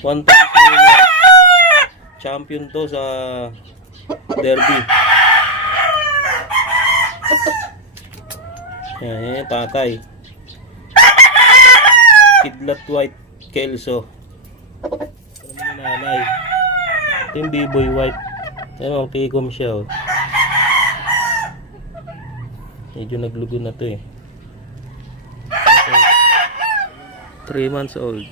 One time champion to sa derby. Yan, tatay. Kidlat White Kelso. Ito naman yung nanay. Ito yung B-Boy White. Ayan, ang pigom siya, oh. Medyo naglugo na to, eh. 3 months old.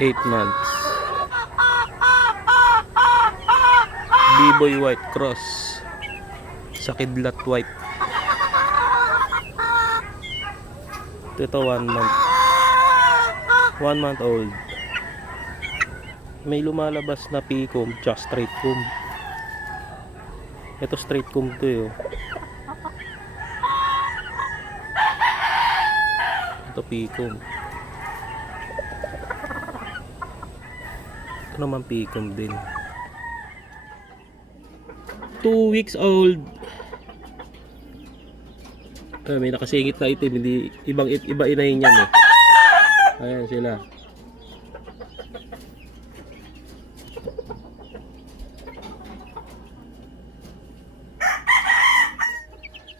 8 months. B-Boy White Cross sa Kidlat White. Ito 1 month. 1 month old. May lumalabas na picom tsaka straight comb. Ito straight comb to, eh, oh. Ito picom. Ito naman picom din. 2 weeks old. May nakasingit na itim, hindi iba inahin yan, eh. Ayan sila.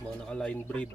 Mga naka-line breed.